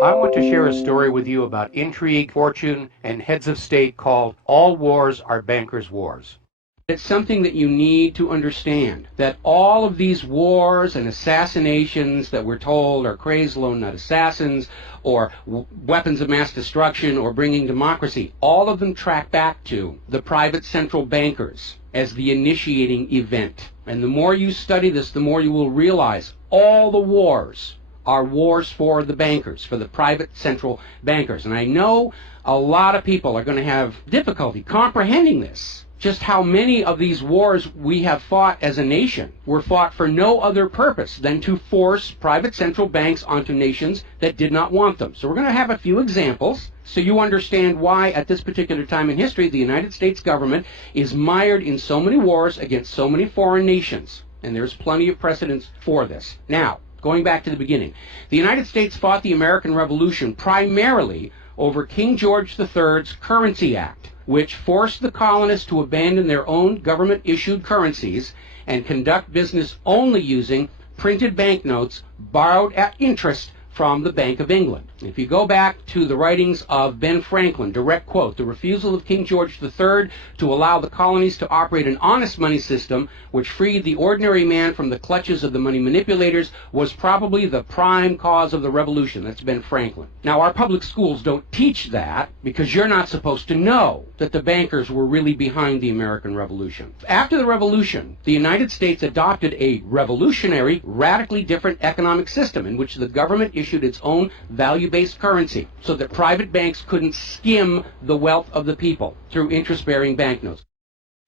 I want to share a story with you about intrigue, fortune, and heads of state called All Wars Are Bankers' Wars. It's something that you need to understand, that all of these wars and assassinations that we're told are crazed lone nut assassins or weapons of mass destruction or bringing democracy, all of them track back to the private central bankers as the initiating event. And the more you study this, the more you will realize all the wars are wars for the bankers, for the private central bankers. And I know a lot of people are going to have difficulty comprehending this. Just how many of these wars we have fought as a nation were fought for no other purpose than to force private central banks onto nations that did not want them. So we're going to have a few examples so you understand why at this particular time in history the United States government is mired in so many wars against so many foreign nations. And there's plenty of precedents for this. Now, going back to the beginning, the United States fought the American Revolution primarily over King George III's Currency Act, which forced the colonists to abandon their own government-issued currencies and conduct business only using printed banknotes borrowed at interest from the Bank of England. If you go back to the writings of Ben Franklin, direct quote, the refusal of King George III to allow the colonies to operate an honest money system which freed the ordinary man from the clutches of the money manipulators was probably the prime cause of the revolution. That's Ben Franklin. Now, our public schools don't teach that because you're not supposed to know that the bankers were really behind the American Revolution. After the Revolution, the United States adopted a revolutionary, radically different economic system in which the government issued its own value-based currency so that private banks couldn't skim the wealth of the people through interest-bearing banknotes.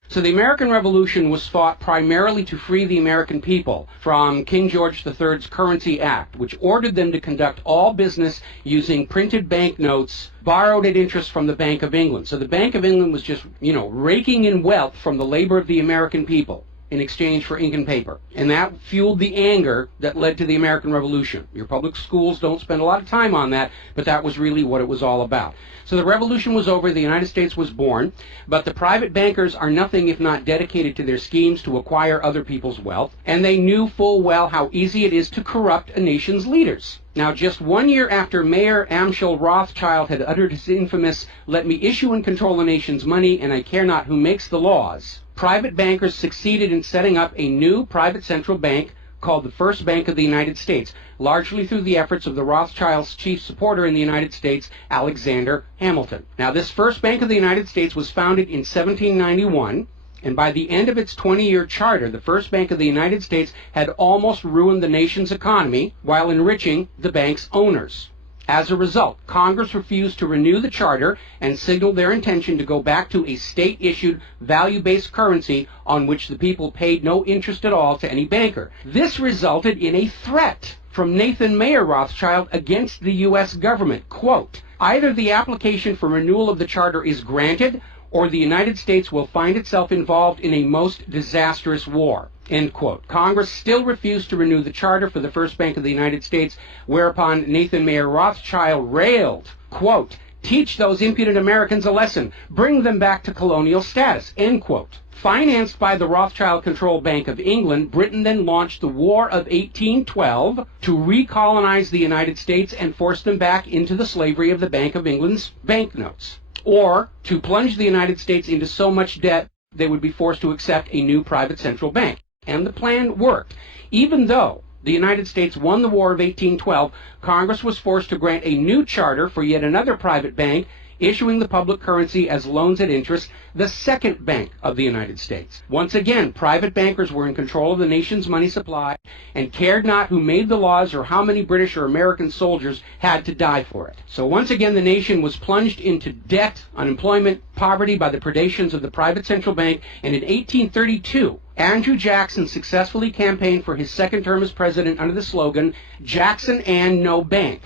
So the American Revolution was fought primarily to free the American people from King George III's Currency Act, which ordered them to conduct all business using printed banknotes borrowed at interest from the Bank of England. So the Bank of England was just, raking in wealth from the labor of the American people in exchange for ink and paper. And that fueled the anger that led to the American Revolution. Your public schools don't spend a lot of time on that, but that was really what it was all about. So the revolution was over, the United States was born, but the private bankers are nothing if not dedicated to their schemes to acquire other people's wealth, and they knew full well how easy it is to corrupt a nation's leaders. Now, just 1 year after Mayor Amschel Rothschild had uttered his infamous, "Let me issue and control the nation's money, and I care not who makes the laws," private bankers succeeded in setting up a new private central bank called the First Bank of the United States, largely through the efforts of the Rothschilds' chief supporter in the United States, Alexander Hamilton. Now, this First Bank of the United States was founded in 1791, and by the end of its 20-year charter, the First Bank of the United States had almost ruined the nation's economy while enriching the bank's owners. As a result, Congress refused to renew the charter and signaled their intention to go back to a state-issued, value-based currency on which the people paid no interest at all to any banker. This resulted in a threat from Nathan Mayer Rothschild against the U.S. government. Quote, "Either the application for renewal of the charter is granted, or the United States will find itself involved in a most disastrous war." End quote. Congress still refused to renew the charter for the First Bank of the United States, whereupon Nathan Mayer Rothschild railed, quote, "Teach those impudent Americans a lesson. Bring them back to colonial status." End quote. Financed by the Rothschild-controlled Bank of England, Britain then launched the War of 1812 to recolonize the United States and force them back into the slavery of the Bank of England's banknotes, or to plunge the United States into so much debt they would be forced to accept a new private central bank. And the plan worked. Even though the United States won the War of 1812, Congress was forced to grant a new charter for yet another private bank, issuing the public currency as loans at interest, the Second Bank of the United States. Once again, private bankers were in control of the nation's money supply and cared not who made the laws or how many British or American soldiers had to die for it. So once again, the nation was plunged into debt, unemployment, poverty by the predations of the private central bank, and in 1832, Andrew Jackson successfully campaigned for his second term as president under the slogan, "Jackson and no bank."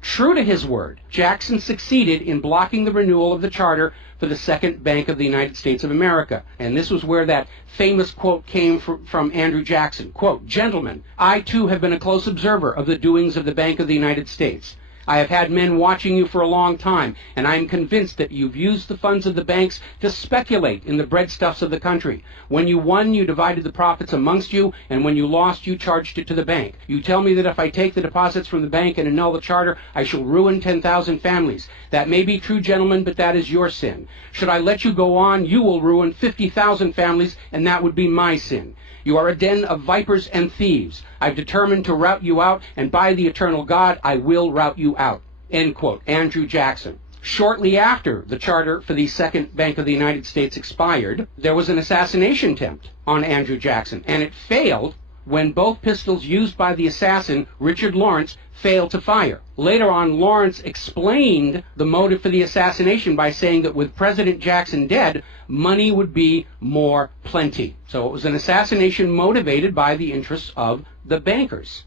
True to his word, Jackson succeeded in blocking the renewal of the charter for the Second Bank of the United States of America. And this was where that famous quote came from Andrew Jackson. Quote, "Gentlemen, I too have been a close observer of the doings of the Bank of the United States. I have had men watching you for a long time, and I am convinced that you've used the funds of the banks to speculate in the breadstuffs of the country. When you won, you divided the profits amongst you, and when you lost, you charged it to the bank. You tell me that if I take the deposits from the bank and annul the charter, I shall ruin 10,000 families. That may be true, gentlemen, but that is your sin. Should I let you go on, you will ruin 50,000 families, and that would be my sin. You are a den of vipers and thieves. I've determined to rout you out, and by the eternal God, I will rout you out. End quote. Andrew Jackson. Shortly after the charter for the Second Bank of the United States expired, there was an assassination attempt on Andrew Jackson, and it failed when both pistols used by the assassin, Richard Lawrence, failed to fire. Later on, Lawrence explained the motive for the assassination by saying that with President Jackson dead, money would be more plenty. So it was an assassination motivated by the interests of the bankers.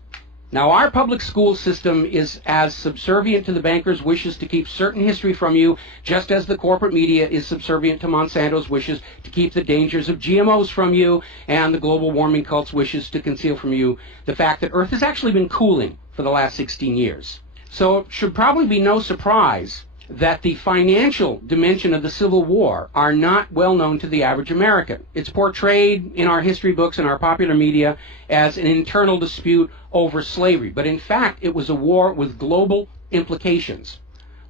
Now, our public school system is as subservient to the bankers' wishes to keep certain history from you, just as the corporate media is subservient to Monsanto's wishes to keep the dangers of GMOs from you, and the global warming cult's wishes to conceal from you the fact that Earth has actually been cooling for the last 16 years. So it should probably be no surprise that the financial dimension of the Civil War are not well known to the average American. It's portrayed in our history books and our popular media as an internal dispute over slavery, but in fact it was a war with global implications.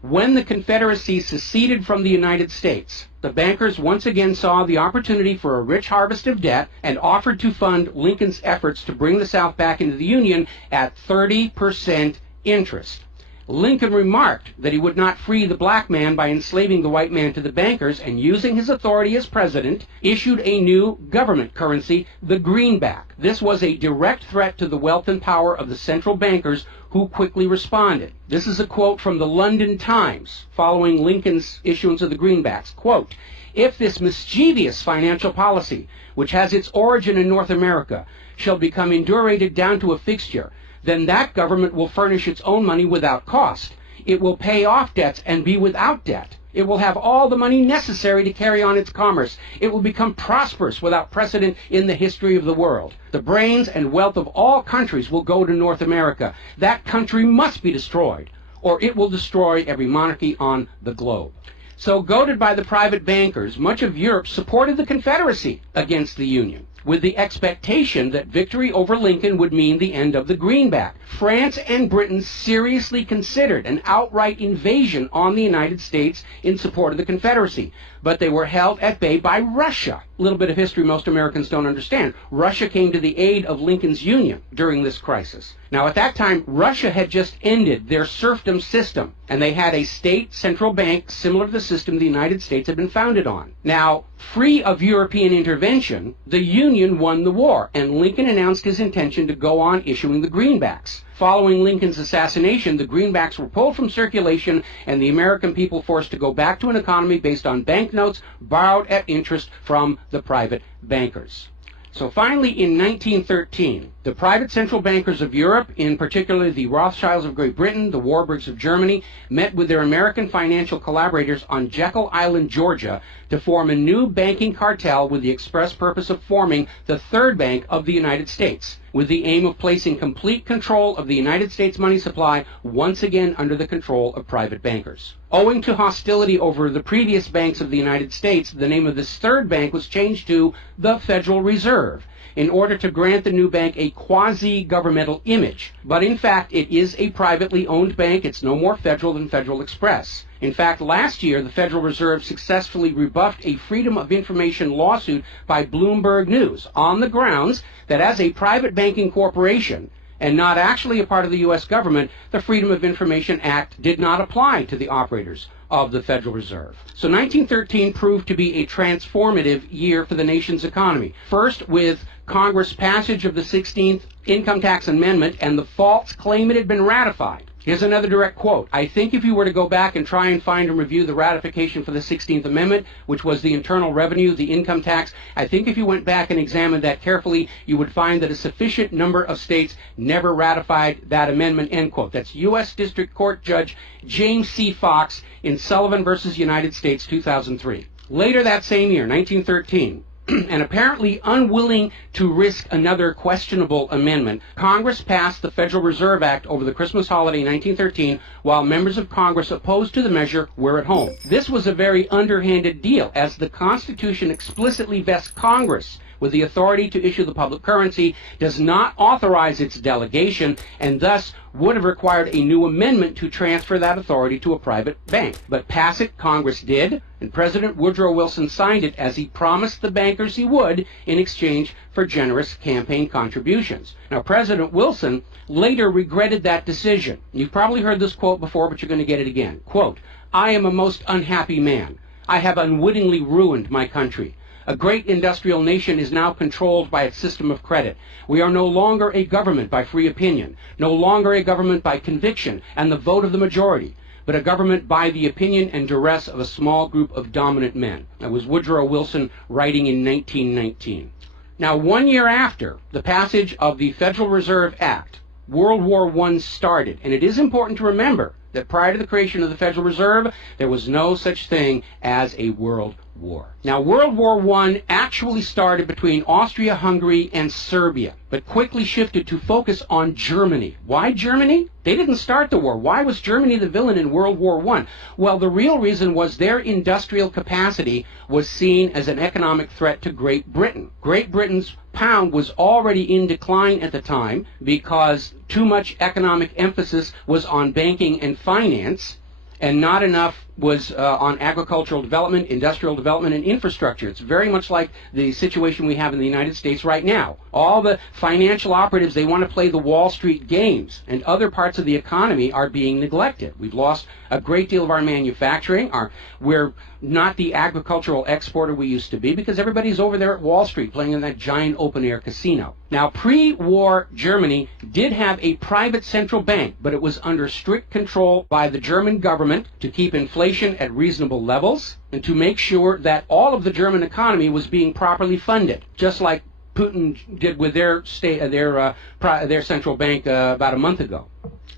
When the Confederacy seceded from the United States, the bankers once again saw the opportunity for a rich harvest of debt and offered to fund Lincoln's efforts to bring the South back into the Union at 30% interest. Lincoln remarked that he would not free the black man by enslaving the white man to the bankers, and using his authority as president, issued a new government currency, the greenback. This was a direct threat to the wealth and power of the central bankers, who quickly responded. This is a quote from the London Times following Lincoln's issuance of the greenbacks. Quote, "If this mischievous financial policy, which has its origin in North America, shall become indurated down to a fixture, then that government will furnish its own money without cost. It will pay off debts and be without debt. It will have all the money necessary to carry on its commerce. It will become prosperous without precedent in the history of the world. The brains and wealth of all countries will go to North America. That country must be destroyed, or it will destroy every monarchy on the globe." So, goaded by the private bankers, much of Europe supported the Confederacy against the Union, with the expectation that victory over Lincoln would mean the end of the greenback. France and Britain seriously considered an outright invasion on the United States in support of the Confederacy, but they were held at bay by Russia. A little bit of history most Americans don't understand. Russia came to the aid of Lincoln's Union during this crisis. Now, at that time, Russia had just ended their serfdom system, and they had a state central bank similar to the system the United States had been founded on. Now, free of European intervention, the Union won the war, and Lincoln announced his intention to go on issuing the greenbacks. Following Lincoln's assassination, the greenbacks were pulled from circulation, and the American people forced to go back to an economy based on banknotes borrowed at interest from the private bankers. So finally, in 1913, the private central bankers of Europe, in particular the Rothschilds of Great Britain, the Warburgs of Germany, met with their American financial collaborators on Jekyll Island, Georgia, to form a new banking cartel with the express purpose of forming the Third Bank of the United States, with the aim of placing complete control of the United States money supply once again under the control of private bankers. Owing to hostility over the previous banks of the United States, the name of this third bank was changed to the Federal Reserve, in order to grant the new bank a quasi-governmental image. But in fact, it is a privately owned bank. It's no more federal than Federal Express. In fact, last year, the Federal Reserve successfully rebuffed a Freedom of Information lawsuit by Bloomberg News on the grounds that as a private banking corporation, and not actually a part of the U.S. government, the Freedom of Information Act did not apply to the operators of the Federal Reserve. So 1913 proved to be a transformative year for the nation's economy. First, with Congress' passage of the 16th Income Tax Amendment and the false claim it had been ratified. Here's another direct quote. "I think if you were to go back and try and find and review the ratification for the 16th Amendment, which was the internal revenue, the income tax, I think if you went back and examined that carefully, you would find that a sufficient number of states never ratified that amendment," end quote. That's U.S. District Court Judge James C. Fox in Sullivan versus United States, 2003. Later that same year, 1913, and apparently unwilling to risk another questionable amendment, Congress passed the Federal Reserve Act over the Christmas holiday in 1913, while members of Congress opposed to the measure were at home. This was a very underhanded deal, as the Constitution explicitly vests Congress with the authority to issue the public currency, does not authorize its delegation, and thus would have required a new amendment to transfer that authority to a private bank. But pass it, Congress did, and President Woodrow Wilson signed it as he promised the bankers he would in exchange for generous campaign contributions. Now, President Wilson later regretted that decision. You've probably heard this quote before, but you're going to get it again. Quote, "I am a most unhappy man. I have unwittingly ruined my country. A great industrial nation is now controlled by its system of credit. We are no longer a government by free opinion, no longer a government by conviction and the vote of the majority, but a government by the opinion and duress of a small group of dominant men." That was Woodrow Wilson writing in 1919. Now, 1 year after the passage of the Federal Reserve Act, World War I started, and it is important to remember that prior to the creation of the Federal Reserve, there was no such thing as a world war. Now, World War I actually started between Austria, Hungary, and Serbia, but quickly shifted to focus on Germany. Why Germany? They didn't start the war. Why was Germany the villain in World War I? Well, the real reason was their industrial capacity was seen as an economic threat to Great Britain. Great Britain's pound was already in decline at the time because too much economic emphasis was on banking and finance, and not enough was on agricultural development, industrial development, and infrastructure. It's very much like the situation we have in the United States right now. All the financial operatives, they want to play the Wall Street games, and other parts of the economy are being neglected. We've lost a great deal of our manufacturing. We're not the agricultural exporter we used to be because everybody's over there at Wall Street playing in that giant open-air casino. Now, pre-war Germany did have a private central bank, but it was under strict control by the German government to keep inflation at reasonable levels and to make sure that all of the German economy was being properly funded, just like Putin did with their central bank about a month ago.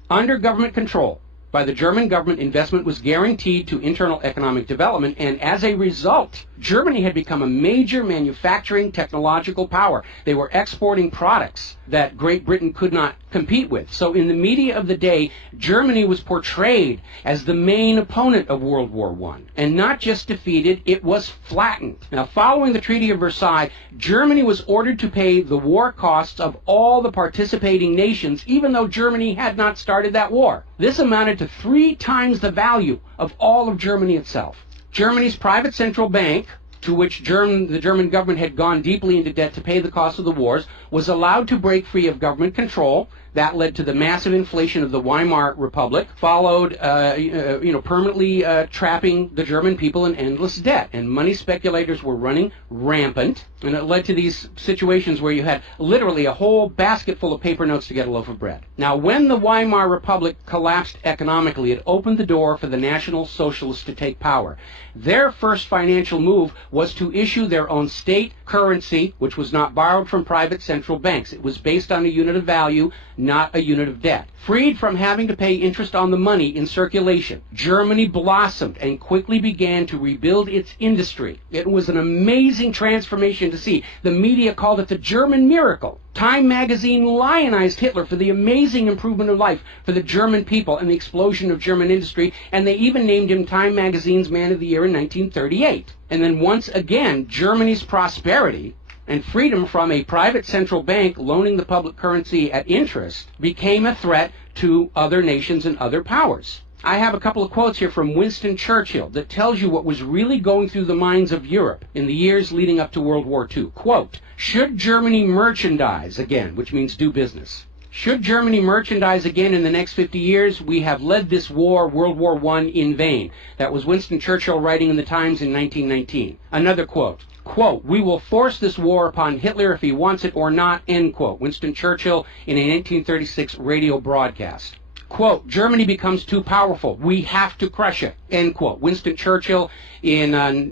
Under government control by the German government, investment was guaranteed to internal economic development, and as a result, Germany had become a major manufacturing technological power. They were exporting products that Great Britain could not compete with. So in the media of the day, Germany was portrayed as the main opponent of World War I. And not just defeated, it was flattened. Now, following the Treaty of Versailles, Germany was ordered to pay the war costs of all the participating nations, even though Germany had not started that war. This amounted to 3 times the value of all of Germany itself. Germany's private central bank, to which the German government had gone deeply into debt to pay the cost of the wars, was allowed to break free of government control. That led to the massive inflation of the Weimar Republic, followed, permanently trapping the German people in endless debt. And money speculators were running rampant, and it led to these situations where you had literally a whole basket full of paper notes to get a loaf of bread. Now, when the Weimar Republic collapsed economically, it opened the door for the National Socialists to take power. Their first financial move was to issue their own state currency, which was not borrowed from private central banks. It was based on a unit of value, not a unit of debt. Freed from having to pay interest on the money in circulation, Germany blossomed and quickly began to rebuild its industry. It was an amazing transformation to see. The media called it the German miracle. Time magazine lionized Hitler for the amazing improvement of life for the German people and the explosion of German industry, and they even named him Time magazine's Man of the Year in 1938. And then once again, Germany's prosperity and freedom from a private central bank loaning the public currency at interest became a threat to other nations and other powers. I have a couple of quotes here from Winston Churchill that tells you what was really going through the minds of Europe in the years leading up to World War II. Quote, "Should Germany merchandise again," which means do business, "should Germany merchandise again in the next 50 years, we have led this war, World War I, in vain." That was Winston Churchill writing in the Times in 1919. Another quote, "We will force this war upon Hitler if he wants it or not," end quote. Winston Churchill in a 1936 radio broadcast. "Germany becomes too powerful. We have to crush it," end quote. Winston Churchill in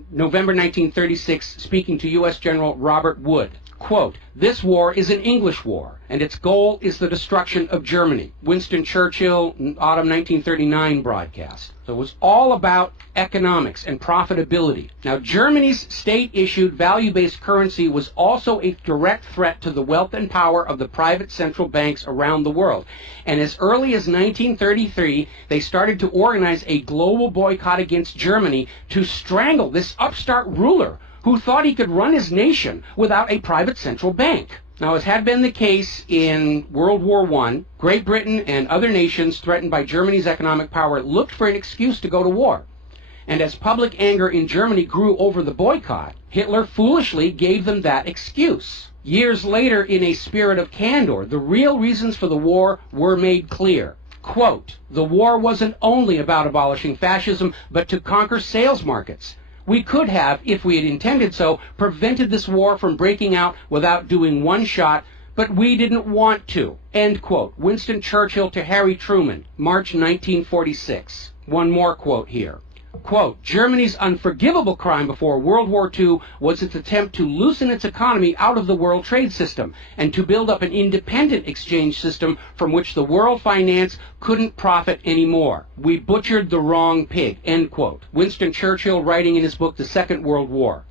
November 1936 speaking to U.S. General Robert Wood. Quote, "This war is an English war, and its goal is the destruction of Germany." Winston Churchill, autumn 1939 broadcast. So it was all about economics and profitability. Now, Germany's state-issued value-based currency was also a direct threat to the wealth and power of the private central banks around the world. And as early as 1933, they started to organize a global boycott against Germany to strangle this upstart ruler who thought he could run his nation without a private central bank. Now, as had been the case in World War I, Great Britain and other nations threatened by Germany's economic power looked for an excuse to go to war. And as public anger in Germany grew over the boycott, Hitler foolishly gave them that excuse. Years later, in a spirit of candor, the real reasons for the war were made clear. Quote, "The war wasn't only about abolishing fascism, but to conquer sales markets. We could have, if we had intended so, prevented this war from breaking out without doing one shot, but we didn't want to." End quote. Winston Churchill to Harry Truman, March 1946. One more quote here. Quote, "Germany's unforgivable crime before World War II was its attempt to loosen its economy out of the world trade system and to build up an independent exchange system from which the world finance couldn't profit anymore. We butchered the wrong pig." End quote. Winston Churchill writing in his book, The Second World War.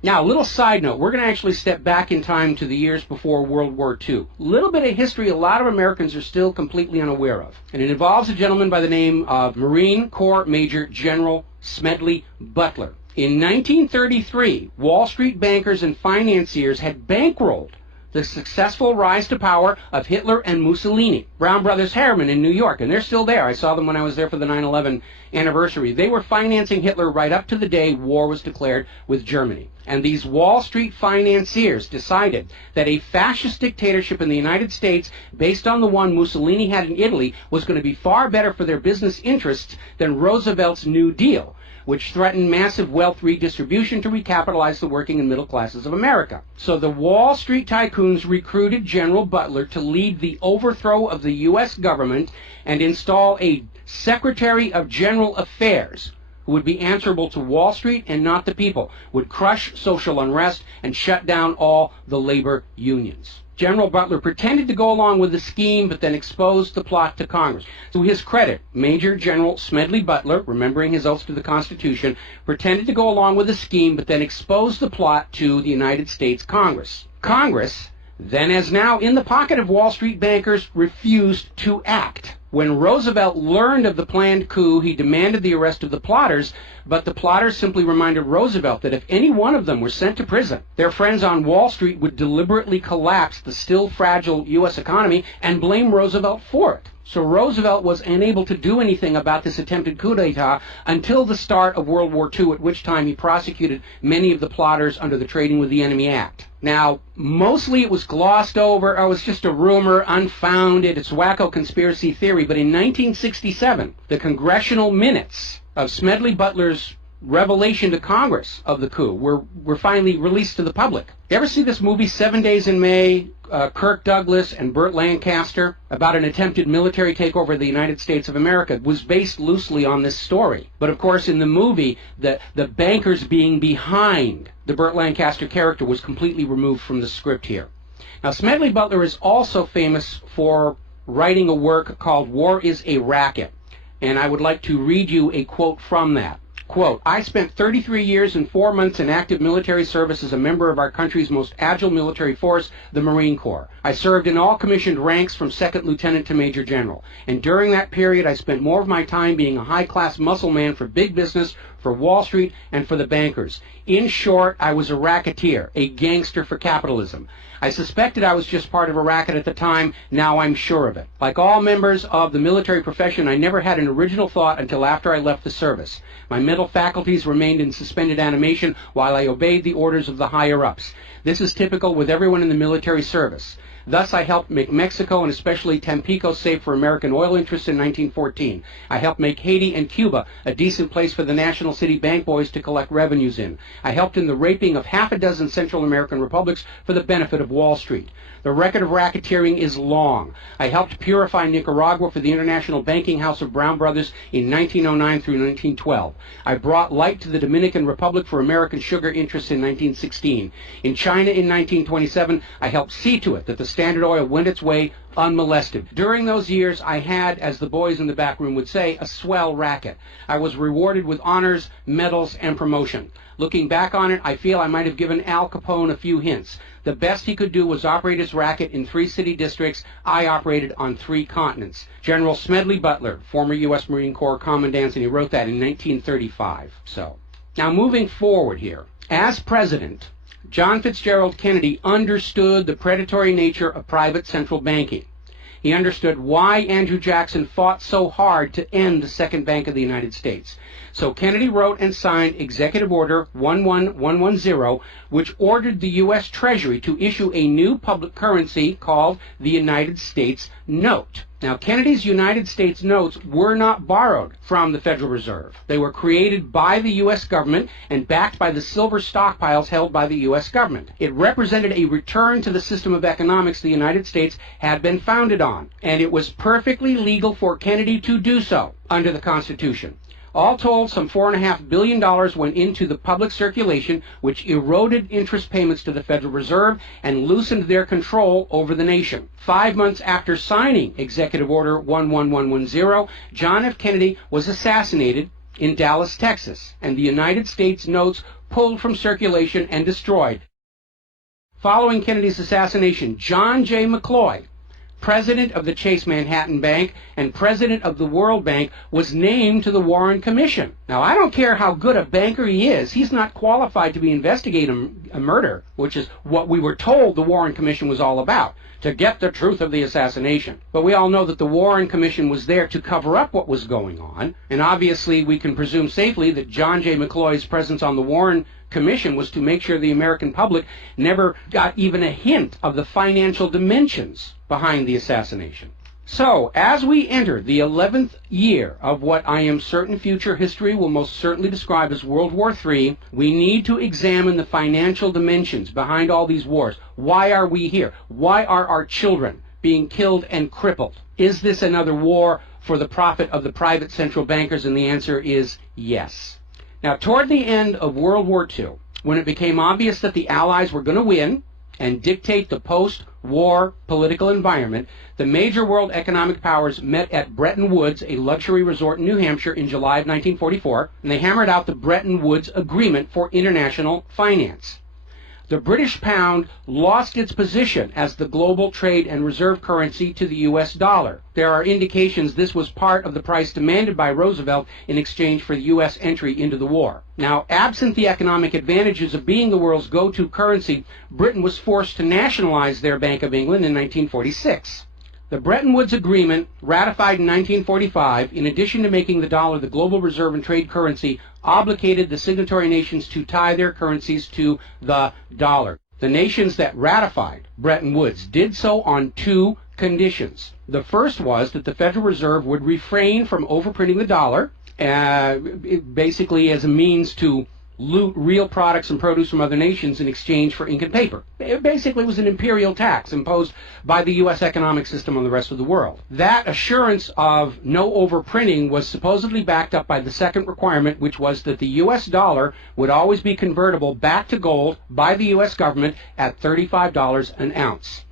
Now, a little side note, we're going to actually step back in time to the years before World War II. A little bit of history a lot of Americans are still completely unaware of. And it involves a gentleman by the name of Marine Corps Major General Smedley Butler. In 1933, Wall Street bankers and financiers had bankrolled the successful rise to power of Hitler and Mussolini. Brown Brothers Harriman in New York, and they're still there. I saw them when I was there for the 9/11 anniversary. They were financing Hitler right up to the day war was declared with Germany. And these Wall Street financiers decided that a fascist dictatorship in the United States, based on the one Mussolini had in Italy, was going to be far better for their business interests than Roosevelt's New Deal, which threatened massive wealth redistribution to recapitalize the working and middle classes of America. So the Wall Street tycoons recruited General Butler to lead the overthrow of the U.S. government and install a Secretary of General Affairs who would be answerable to Wall Street and not the people, would crush social unrest and shut down all the labor unions. General Butler pretended to go along with the scheme, but then exposed the plot to Congress. To his credit, Major General Smedley Butler, remembering his oaths to the Constitution, pretended to go along with the scheme, but then exposed the plot to the United States Congress. Congress, then as now in the pocket of Wall Street bankers, refused to act. When Roosevelt learned of the planned coup, he demanded the arrest of the plotters, but the plotters simply reminded Roosevelt that if any one of them were sent to prison, their friends on Wall Street would deliberately collapse the still fragile U.S. economy and blame Roosevelt for it. So Roosevelt was unable to do anything about this attempted coup d'etat until the start of World War II, at which time he prosecuted many of the plotters under the Trading with the Enemy Act. Now, mostly it was glossed over. It was just a rumor, unfounded. It's wacko conspiracy theory. But in 1967, the congressional minutes of Smedley Butler's revelation to Congress of the coup were finally released to the public. You ever see this movie 7 Days in May, Kirk Douglas and Burt Lancaster, about an attempted military takeover of the United States of America? It was based loosely on this story. But of course in the movie, the bankers being behind the Burt Lancaster character was completely removed from the script here. Now, Smedley Butler is also famous for writing a work called War is a Racket, and I would like to read you a quote from that. Quote, "I spent 33 years and 4 months in active military service as a member of our country's most agile military force, the Marine Corps. I served in all commissioned ranks from second lieutenant to major general. And during that period, I spent more of my time being a high-class muscle man for big business, for Wall Street, and for the bankers. In short, I was a racketeer, a gangster for capitalism. I suspected I was just part of a racket at the time. Now I'm sure of it. Like all members of the military profession, I never had an original thought until after I left the service. My mental faculties remained in suspended animation while I obeyed the orders of the higher-ups. This is typical with everyone in the military service. Thus, I helped make Mexico and especially Tampico safe for American oil interests in 1914. I helped make Haiti and Cuba a decent place for the National City Bank boys to collect revenues in. I helped in the raping of half a dozen Central American republics for the benefit of Wall Street. The record of racketeering is long. I helped purify Nicaragua for the international banking house of Brown Brothers in 1909 through 1912. I brought light to the Dominican Republic for American sugar interests in 1916. In China in 1927, I helped see to it that the Standard Oil went its way unmolested. During those years, I had, as the boys in the back room would say, a swell racket. I was rewarded with honors, medals, and promotion. Looking back on it, I feel I might have given Al Capone a few hints. The best he could do was operate his racket in 3 city districts. I operated on 3 continents. General Smedley Butler, former U.S. Marine Corps Commandant, and he wrote that in 1935. Now moving forward here, as president, John Fitzgerald Kennedy understood the predatory nature of private central banking. He understood why Andrew Jackson fought so hard to end the Second Bank of the United States. So Kennedy wrote and signed Executive Order 11110, which ordered the U.S. Treasury to issue a new public currency called the United States Note. Now, Kennedy's United States notes were not borrowed from the Federal Reserve. They were created by the U.S. government and backed by the silver stockpiles held by the U.S. government. It represented a return to the system of economics the United States had been founded on, and it was perfectly legal for Kennedy to do so under the Constitution. All told, some $4.5 billion went into the public circulation, which eroded interest payments to the Federal Reserve and loosened their control over the nation. 5 months after signing Executive Order 11110, John F. Kennedy was assassinated in Dallas, Texas, and the United States notes pulled from circulation and destroyed. Following Kennedy's assassination, John J. McCloy, president of the Chase Manhattan Bank and president of the World Bank, was named to the Warren Commission. Now, I don't care how good a banker he is, he's not qualified to be investigating a murder, which is what we were told the Warren Commission was all about, to get the truth of the assassination. But we all know that the Warren Commission was there to cover up what was going on, and obviously we can presume safely that John J. McCloy's presence on the Warren Commission was to make sure the American public never got even a hint of the financial dimensions behind the assassination. So, as we enter the 11th year of what I am certain future history will most certainly describe as World War III, we need to examine the financial dimensions behind all these wars. Why are we here? Why are our children being killed and crippled? Is this another war for the profit of the private central bankers? And the answer is yes. Now, toward the end of World War II, when it became obvious that the Allies were going to win and dictate the post-war political environment, the major world economic powers met at Bretton Woods, a luxury resort in New Hampshire, in July of 1944, and they hammered out the Bretton Woods Agreement for International Finance. The British pound lost its position as the global trade and reserve currency to the U.S. dollar. There are indications this was part of the price demanded by Roosevelt in exchange for the U.S. entry into the war. Now, absent the economic advantages of being the world's go-to currency, Britain was forced to nationalize their Bank of England in 1946. The Bretton Woods Agreement, ratified in 1945, in addition to making the dollar the global reserve and trade currency, obligated the signatory nations to tie their currencies to the dollar. The nations that ratified Bretton Woods did so on 2 conditions. The first was that the Federal Reserve would refrain from overprinting the dollar, basically as a means to loot real products and produce from other nations in exchange for ink and paper. It basically was an imperial tax imposed by the U.S. economic system on the rest of the world. That assurance of no overprinting was supposedly backed up by the second requirement, which was that the U.S. dollar would always be convertible back to gold by the U.S. government at $35 an ounce.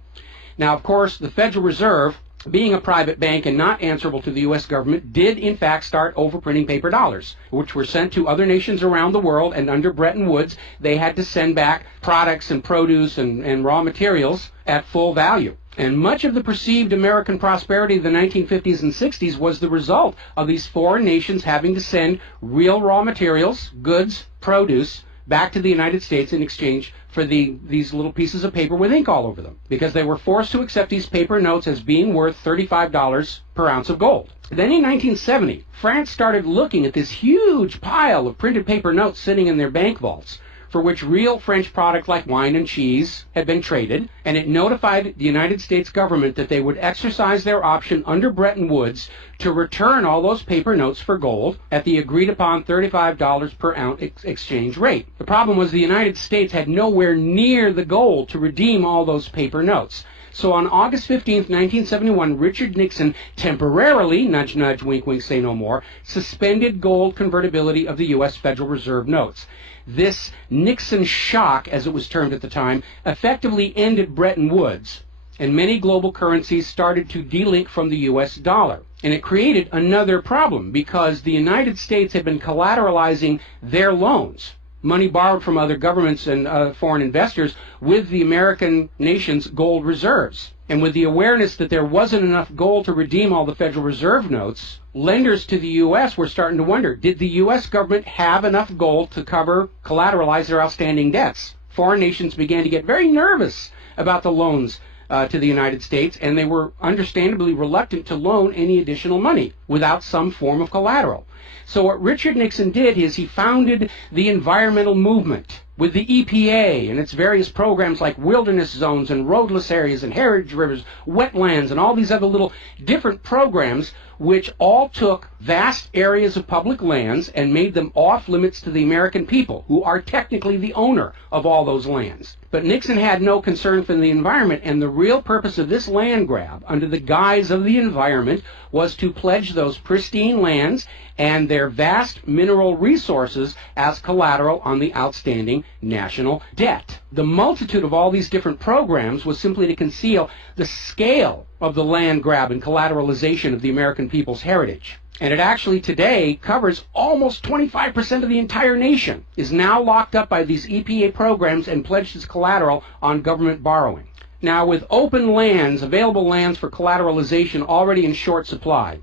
Now, of course, the Federal Reserve, being a private bank and not answerable to the U.S. government, did in fact start overprinting paper dollars, which were sent to other nations around the world, and under Bretton Woods, they had to send back products and produce and raw materials at full value. And much of the perceived American prosperity of the 1950s and 60s was the result of these foreign nations having to send real raw materials, goods, produce, back to the United States in exchange for these little pieces of paper with ink all over them, because they were forced to accept these paper notes as being worth $35 per ounce of gold. Then in 1970, France started looking at this huge pile of printed paper notes sitting in their bank vaults, for which real French products like wine and cheese had been traded, and it notified the United States government that they would exercise their option under Bretton Woods to return all those paper notes for gold at the agreed upon $35 per ounce exchange rate. The problem was the United States had nowhere near the gold to redeem all those paper notes. So on August 15, 1971, Richard Nixon temporarily, nudge, nudge, wink, wink, say no more, suspended gold convertibility of the U.S. Federal Reserve notes. This Nixon shock, as it was termed at the time, effectively ended Bretton Woods, and many global currencies started to delink from the U.S. dollar. And it created another problem because the United States had been collateralizing their loans, money borrowed from other governments and foreign investors, with the American nation's gold reserves. And with the awareness that there wasn't enough gold to redeem all the Federal Reserve notes, lenders to the U.S. were starting to wonder, did the U.S. government have enough gold to collateralize their outstanding debts? Foreign nations began to get very nervous about the loans to the United States, and they were understandably reluctant to loan any additional money without some form of collateral. So what Richard Nixon did is he founded the environmental movement with the EPA and its various programs like wilderness zones and roadless areas and heritage rivers, wetlands, and all these other little different programs which all took vast areas of public lands and made them off limits to the American people, who are technically the owner of all those lands. But Nixon had no concern for the environment, and the real purpose of this land grab, under the guise of the environment, was to pledge those pristine lands and their vast mineral resources as collateral on the outstanding national debt. The multitude of all these different programs was simply to conceal the scale of the land grab and collateralization of the American people's heritage. And it actually today covers almost 25% of the entire nation, is now locked up by these EPA programs and pledged as collateral on government borrowing. Now, with open lands, available lands for collateralization already in short supply,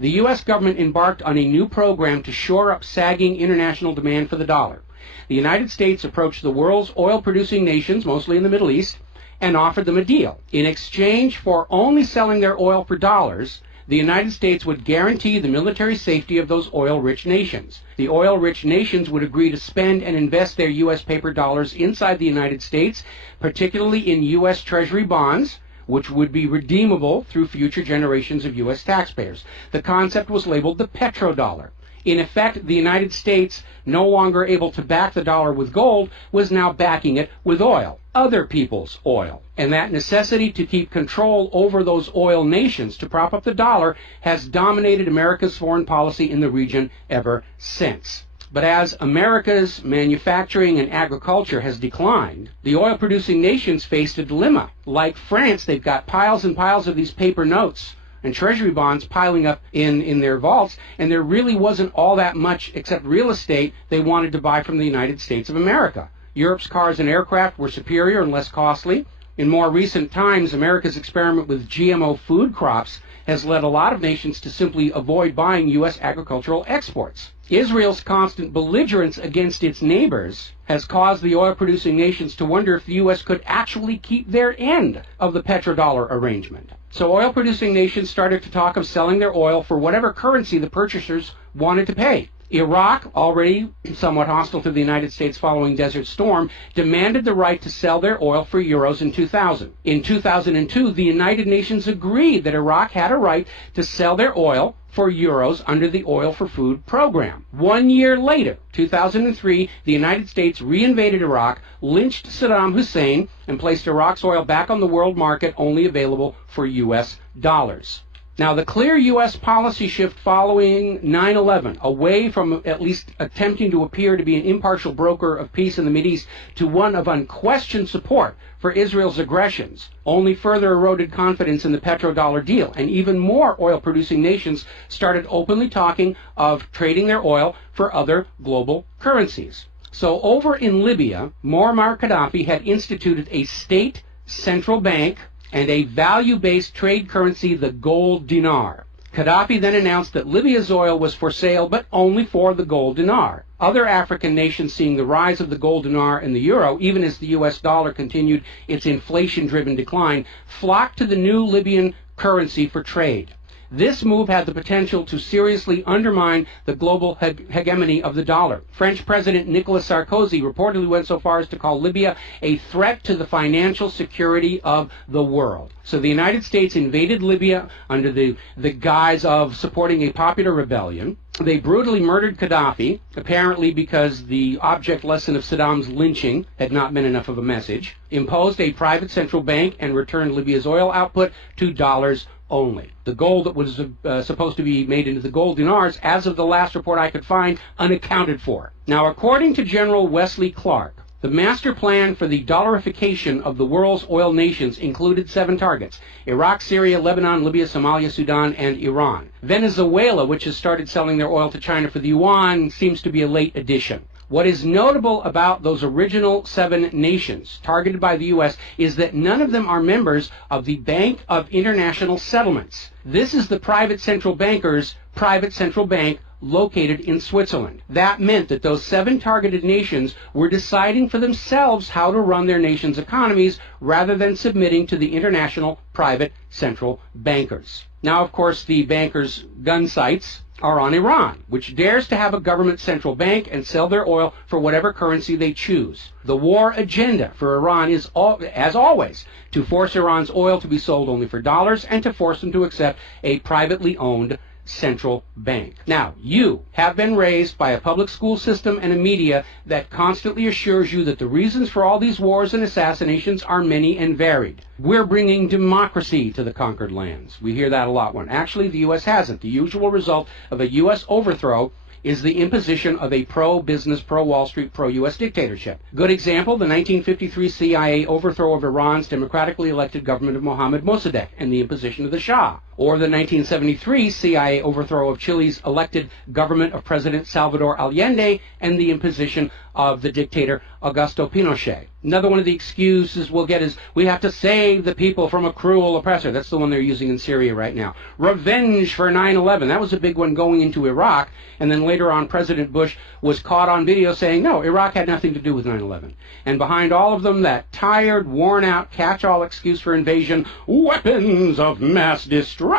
the U.S. government embarked on a new program to shore up sagging international demand for the dollar. The United States approached the world's oil-producing nations, mostly in the Middle East, and offered them a deal. In exchange for only selling their oil for dollars, the United States would guarantee the military safety of those oil-rich nations. The oil-rich nations would agree to spend and invest their U.S. paper dollars inside the United States, particularly in U.S. Treasury bonds, which would be redeemable through future generations of U.S. taxpayers. The concept was labeled the petrodollar. In effect, the United States, no longer able to back the dollar with gold, was now backing it with oil, other people's oil. And that necessity to keep control over those oil nations to prop up the dollar has dominated America's foreign policy in the region ever since. But as America's manufacturing and agriculture has declined, the oil-producing nations faced a dilemma. Like France, they've got piles and piles of these paper notes and treasury bonds piling up in their vaults, and there really wasn't all that much except real estate they wanted to buy from the United States of America. Europe's cars and aircraft were superior and less costly. In more recent times, America's experiment with GMO food crops has led a lot of nations to simply avoid buying U.S. agricultural exports. Israel's constant belligerence against its neighbors has caused the oil-producing nations to wonder if the U.S. could actually keep their end of the petrodollar arrangement. So oil-producing nations started to talk of selling their oil for whatever currency the purchasers wanted to pay. Iraq, already somewhat hostile to the United States following Desert Storm, demanded the right to sell their oil for euros in 2000. In 2002, the United Nations agreed that Iraq had a right to sell their oil for euros under the Oil for Food program. 1 year later, 2003, the United States reinvaded Iraq, lynched Saddam Hussein, and placed Iraq's oil back on the world market, only available for U.S. dollars. Now, the clear U.S. policy shift following 9/11, away from at least attempting to appear to be an impartial broker of peace in the Mideast to one of unquestioned support for Israel's aggressions, only further eroded confidence in the petrodollar deal, and even more oil-producing nations started openly talking of trading their oil for other global currencies. So over in Libya, Muammar Gaddafi had instituted a state central bank and a value-based trade currency, the gold dinar. Gaddafi then announced that Libya's oil was for sale, but only for the gold dinar. Other African nations, seeing the rise of the gold dinar and the euro, even as the U.S. dollar continued its inflation-driven decline, flocked to the new Libyan currency for trade. This move had the potential to seriously undermine the global hegemony of the dollar. French President Nicolas Sarkozy reportedly went so far as to call Libya a threat to the financial security of the world. So the United States invaded Libya under the guise of supporting a popular rebellion. They brutally murdered Gaddafi, apparently because the object lesson of Saddam's lynching had not been enough of a message, imposed a private central bank, and returned Libya's oil output to dollars only. The gold that was supposed to be made into the gold dinars, as of the last report I could find, unaccounted for. Now, according to General Wesley Clark, the master plan for the dollarification of the world's oil nations included 7 targets: Iraq, Syria, Lebanon, Libya, Somalia, Sudan, and Iran. Venezuela, which has started selling their oil to China for the yuan, seems to be a late addition. What is notable about those original 7 nations targeted by the U.S. is that none of them are members of the Bank of International Settlements. This is the private central banker's private central bank located in Switzerland. That meant that those 7 targeted nations were deciding for themselves how to run their nation's economies rather than submitting to the international private central bankers. Now, of course, the bankers' gun sights are on Iran, which dares to have a government central bank and sell their oil for whatever currency they choose. The war agenda for Iran is, as always, to force Iran's oil to be sold only for dollars and to force them to accept a privately owned central bank. Now, you have been raised by a public school system and a media that constantly assures you that the reasons for all these wars and assassinations are many and varied. We're bringing democracy to the conquered lands. We hear that a lot when actually the U.S. hasn't. The usual result of a U.S. overthrow is the imposition of a pro-business, pro-Wall Street, pro-U.S. dictatorship. Good example, the 1953 CIA overthrow of Iran's democratically elected government of Mohammad Mossadegh and the imposition of the Shah. Or the 1973 CIA overthrow of Chile's elected government of President Salvador Allende and the imposition of the dictator Augusto Pinochet. Another one of the excuses we'll get is we have to save the people from a cruel oppressor. That's the one they're using in Syria right now. Revenge for 9/11. That was a big one going into Iraq. And then later on, President Bush was caught on video saying, no, Iraq had nothing to do with 9/11. And behind all of them, that tired, worn-out, catch-all excuse for invasion, weapons of mass destruction.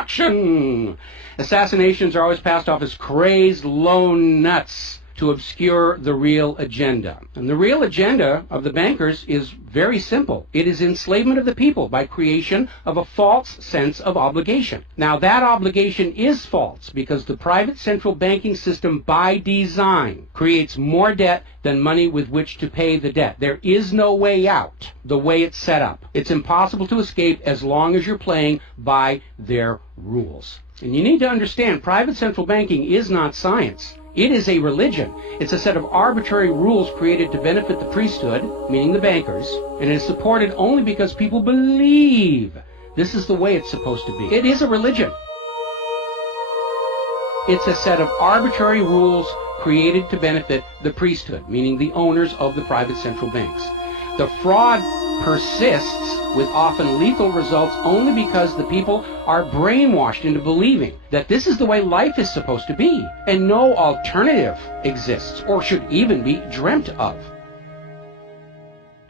Assassinations are always passed off as crazed lone nuts to obscure the real agenda. And the real agenda of the bankers is very simple. It is enslavement of the people by creation of a false sense of obligation. Now, that obligation is false because the private central banking system by design creates more debt than money with which to pay the debt. There is no way out the way it's set up. It's impossible to escape as long as you're playing by their rules. And you need to understand, private central banking is not science. It is a religion. It's a set of arbitrary rules created to benefit the priesthood, meaning the bankers, and it is supported only because people believe this is the way it's supposed to be. It is a religion. It's a set of arbitrary rules created to benefit the priesthood, meaning the owners of the private central banks. The fraud persists with often lethal results only because the people are brainwashed into believing that this is the way life is supposed to be and no alternative exists or should even be dreamt of.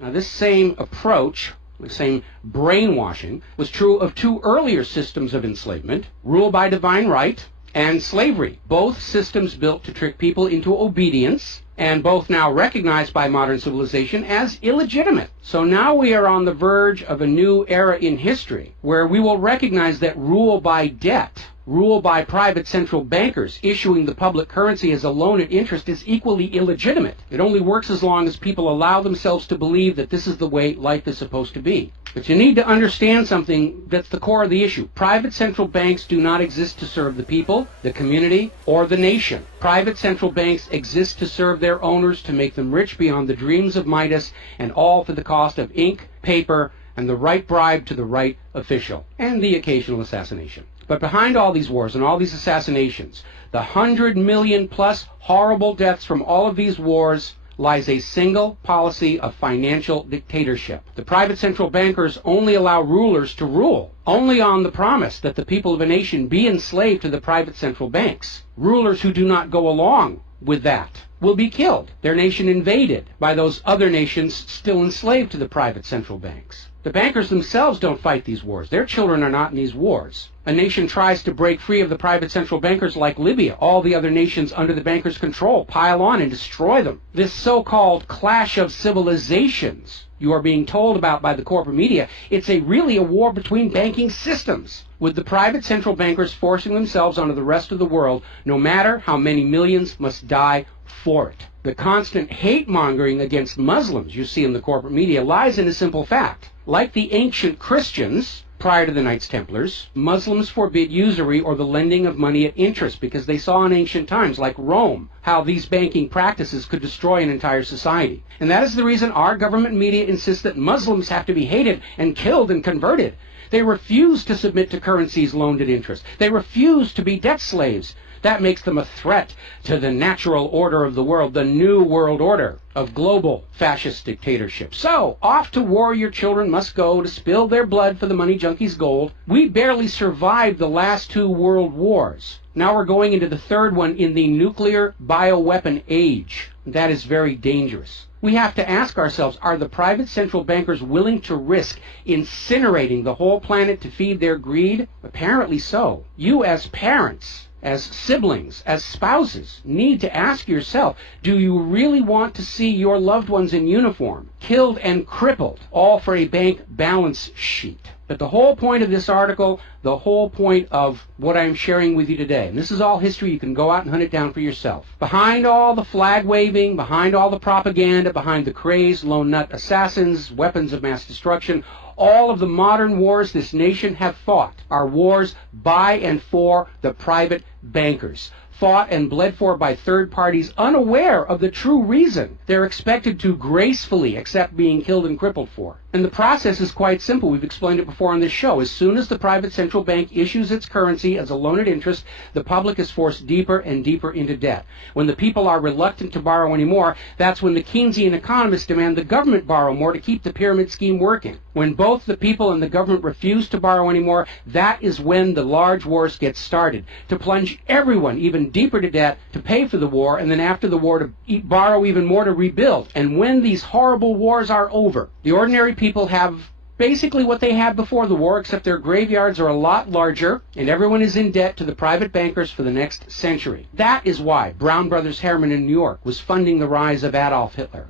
Now, this same approach, the same brainwashing, was true of 2 earlier systems of enslavement, rule by divine right and slavery, both systems built to trick people into obedience and both now recognized by modern civilization as illegitimate. So now we are on the verge of a new era in history where we will recognize that rule by debt, rule by private central bankers issuing the public currency as a loan at interest is equally illegitimate. It only works as long as people allow themselves to believe that this is the way life is supposed to be. But you need to understand something that's the core of the issue. Private central banks do not exist to serve the people, the community, or the nation. Private central banks exist to serve their owners, to make them rich beyond the dreams of Midas, and all for the cost of ink, paper, and the right bribe to the right official, and the occasional assassination. But behind all these wars and all these assassinations, the 100 million plus horrible deaths from all of these wars, lies a single policy of financial dictatorship. The private central bankers only allow rulers to rule, only on the promise that the people of a nation be enslaved to the private central banks. Rulers who do not go along with that will be killed, their nation invaded by those other nations still enslaved to the private central banks. The bankers themselves don't fight these wars. Their children are not in these wars. A nation tries to break free of the private central bankers like Libya. All the other nations under the bankers' control pile on and destroy them. This so-called clash of civilizations you are being told about by the corporate media, it's really a war between banking systems, with the private central bankers forcing themselves onto the rest of the world, no matter how many millions must die for it. The constant hate-mongering against Muslims you see in the corporate media lies in a simple fact. Like the ancient Christians, prior to the Knights Templars, Muslims forbid usury or the lending of money at interest because they saw in ancient times, like Rome, how these banking practices could destroy an entire society. And that is the reason our government media insists that Muslims have to be hated and killed and converted. They refuse to submit to currencies loaned at interest. They refuse to be debt slaves. That makes them a threat to the natural order of the world, the new world order of global fascist dictatorship. So, off to war your children must go to spill their blood for the money junkies' gold. We barely survived the last 2 world wars. Now we're going into the 3rd one in the nuclear bioweapon age. That is very dangerous. We have to ask ourselves, are the private central bankers willing to risk incinerating the whole planet to feed their greed? Apparently so. You as parents, as siblings, as spouses, need to ask yourself, do you really want to see your loved ones in uniform, killed and crippled, all for a bank balance sheet? But the whole point of this article, the whole point of what I'm sharing with you today, and this is all history, you can go out and hunt it down for yourself. Behind all the flag waving, behind all the propaganda, behind the crazed lone nut assassins, weapons of mass destruction, all of the modern wars this nation have fought are wars by and for the private bankers, fought and bled for by third parties unaware of the true reason they're expected to gracefully accept being killed and crippled for. And the process is quite simple. We've explained it before on this show. As soon as the private central bank issues its currency as a loan at interest, the public is forced deeper and deeper into debt. When the people are reluctant to borrow anymore, that's when the Keynesian economists demand the government borrow more to keep the pyramid scheme working. When both the people and the government refuse to borrow anymore, that is when the large wars get started, to plunge everyone even deeper to debt to pay for the war, and then after the war to borrow even more to rebuild. And when these horrible wars are over, the ordinary people have basically what they had before the war, except their graveyards are a lot larger, and everyone is in debt to the private bankers for the next century. That is why Brown Brothers Harriman in New York was funding the rise of Adolf Hitler,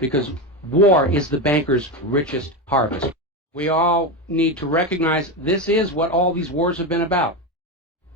because war is the bankers' richest harvest. We all need to recognize this is what all these wars have been about.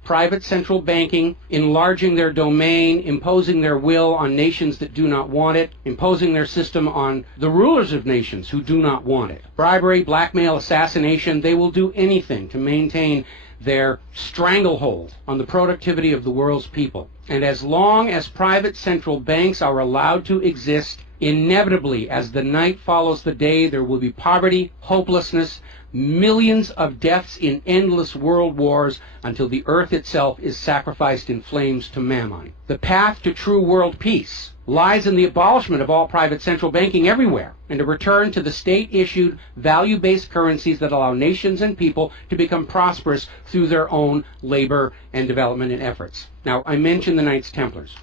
Private central banking, enlarging their domain, imposing their will on nations that do not want it, imposing their system on the rulers of nations who do not want it. Bribery, blackmail, assassination, they will do anything to maintain their stranglehold on the productivity of the world's people. And as long as private central banks are allowed to exist, inevitably, as the night follows the day, there will be poverty, hopelessness, millions of deaths in endless world wars until the earth itself is sacrificed in flames to Mammon. The path to true world peace lies in the abolishment of all private central banking everywhere, and a return to the state-issued, value-based currencies that allow nations and people to become prosperous through their own labor and development and efforts. Now, I mentioned the Knights Templars.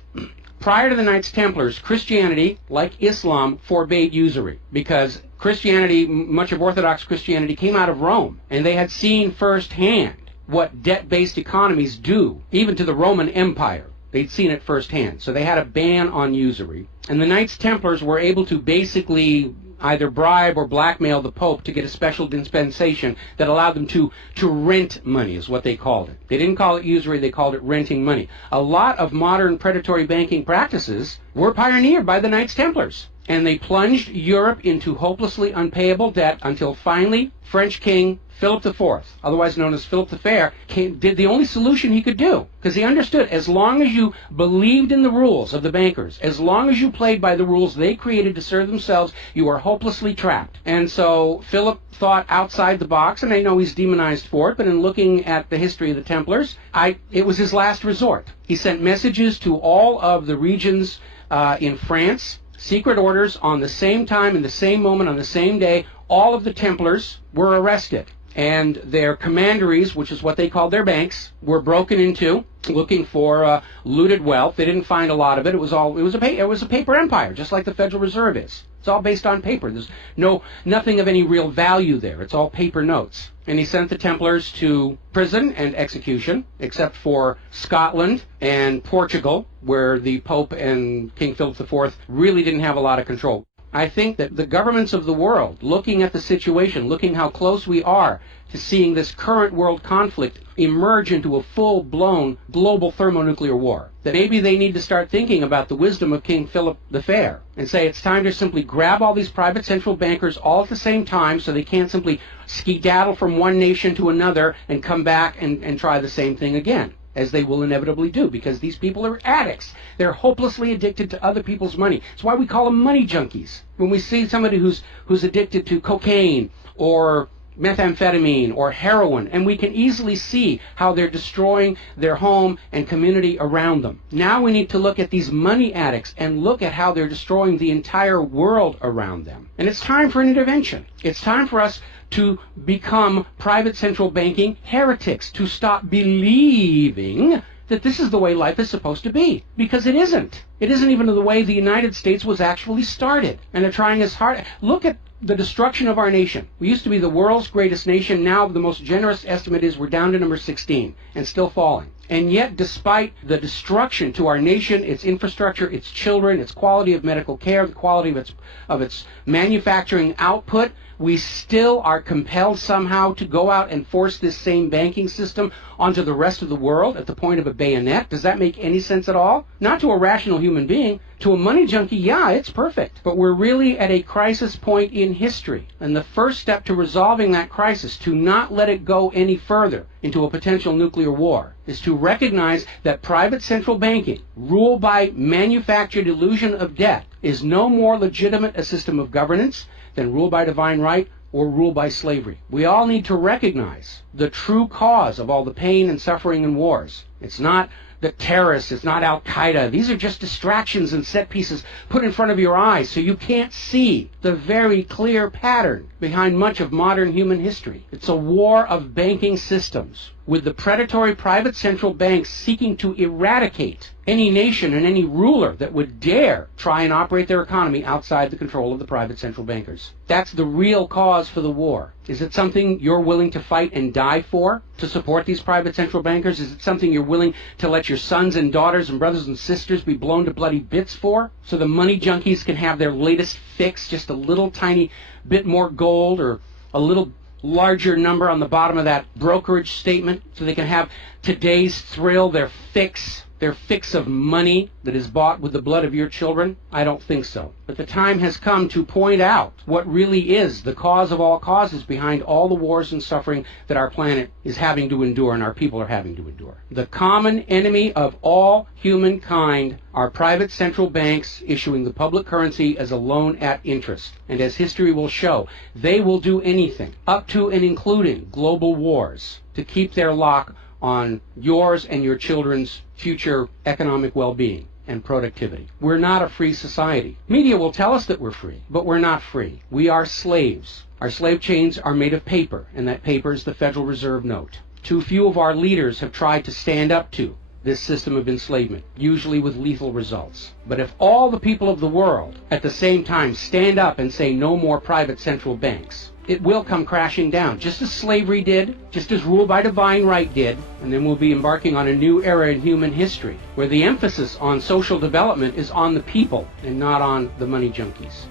Prior to the Knights Templars, Christianity, like Islam, forbade usury because Christianity, much of Orthodox Christianity, came out of Rome, and they had seen firsthand what debt-based economies do, even to the Roman Empire. They'd seen it firsthand, so they had a ban on usury. And the Knights Templars were able to basically either bribe or blackmail the Pope to get a special dispensation that allowed them to rent money, is what they called it. They didn't call it usury, they called it renting money. A lot of modern predatory banking practices were pioneered by the Knights Templars, and they plunged Europe into hopelessly unpayable debt until finally French King Philip IV, otherwise known as Philip the Fair, did the only solution he could do, because he understood as long as you believed in the rules of the bankers, as long as you played by the rules they created to serve themselves, you were hopelessly trapped. And so Philip thought outside the box, and I know he's demonized for it, but in looking at the history of the Templars, it was his last resort. He sent messages to all of the regions in France, secret orders on the same time, in the same moment, on the same day. All of the Templars were arrested. and their commanderies, which is what they called their banks, were broken into, looking for looted wealth. They didn't find a lot of it. It was a paper empire, just like the Federal Reserve is. It's all based on paper. There's nothing of any real value there. It's all paper notes. And he sent the Templars to prison and execution, except for Scotland and Portugal, where the Pope and King Philip IV really didn't have a lot of control. I think that the governments of the world, looking at the situation, looking how close we are to seeing this current world conflict emerge into a full-blown global thermonuclear war, that maybe they need to start thinking about the wisdom of King Philip the Fair and say it's time to simply grab all these private central bankers all at the same time so they can't simply skedaddle from one nation to another and come back and try the same thing again, as they will inevitably do, because these people are addicts. They're hopelessly addicted to other people's money. It's why we call them money junkies. When we see somebody who's addicted to cocaine or methamphetamine or heroin, and we can easily see how they're destroying their home and community around them. Now we need to look at these money addicts and look at how they're destroying the entire world around them. And it's time for an intervention. It's time for us to become private central banking heretics, to stop believing that this is the way life is supposed to be, because it isn't. It isn't even the way the United States was actually started. And they're trying as hard. Look at the destruction of our nation. We used to be the world's greatest nation. Now the most generous estimate is we're down to number 16 and still falling. And yet, despite the destruction to our nation, its infrastructure, its children, its quality of medical care, the quality of its manufacturing output, we still are compelled somehow to go out and force this same banking system onto the rest of the world at the point of a bayonet. Does that make any sense at all? Not to a rational human being. To a money junkie, yeah, it's perfect. But we're really at a crisis point in history. And the first step to resolving that crisis, to not let it go any further into a potential nuclear war, is to recognize that private central banking, ruled by manufactured illusion of debt, is no more legitimate a system of governance than rule by divine right or rule by slavery. We all need to recognize the true cause of all the pain and suffering and wars. It's not the terrorists, it's not Al-Qaeda. These are just distractions and set pieces put in front of your eyes so you can't see the very clear pattern behind much of modern human history. It's a war of banking systems, with the predatory private central banks seeking to eradicate any nation and any ruler that would dare try and operate their economy outside the control of the private central bankers. That's the real cause for the war. Is it something you're willing to fight and die for, to support these private central bankers? Is it something you're willing to let your sons and daughters and brothers and sisters be blown to bloody bits for, so the money junkies can have their latest fix, just a little tiny bit more gold or a little larger number on the bottom of that brokerage statement, so they can have today's thrill, their fix of money that is bought with the blood of your children? I don't think so. But the time has come to point out what really is the cause of all causes behind all the wars and suffering that our planet is having to endure and our people are having to endure. The common enemy of all humankind are private central banks issuing the public currency as a loan at interest. And as history will show, they will do anything, up to and including global wars, to keep their lock on yours and your children's future economic well-being and productivity. We're not a free society. Media will tell us that we're free, but we're not free. We are slaves. Our slave chains are made of paper, and that paper is the Federal Reserve note. Too few of our leaders have tried to stand up to this system of enslavement, usually with lethal results. But if all the people of the world at the same time stand up and say no more private central banks, it will come crashing down, just as slavery did, just as rule by divine right did, and then we'll be embarking on a new era in human history, where the emphasis on social development is on the people and not on the money junkies.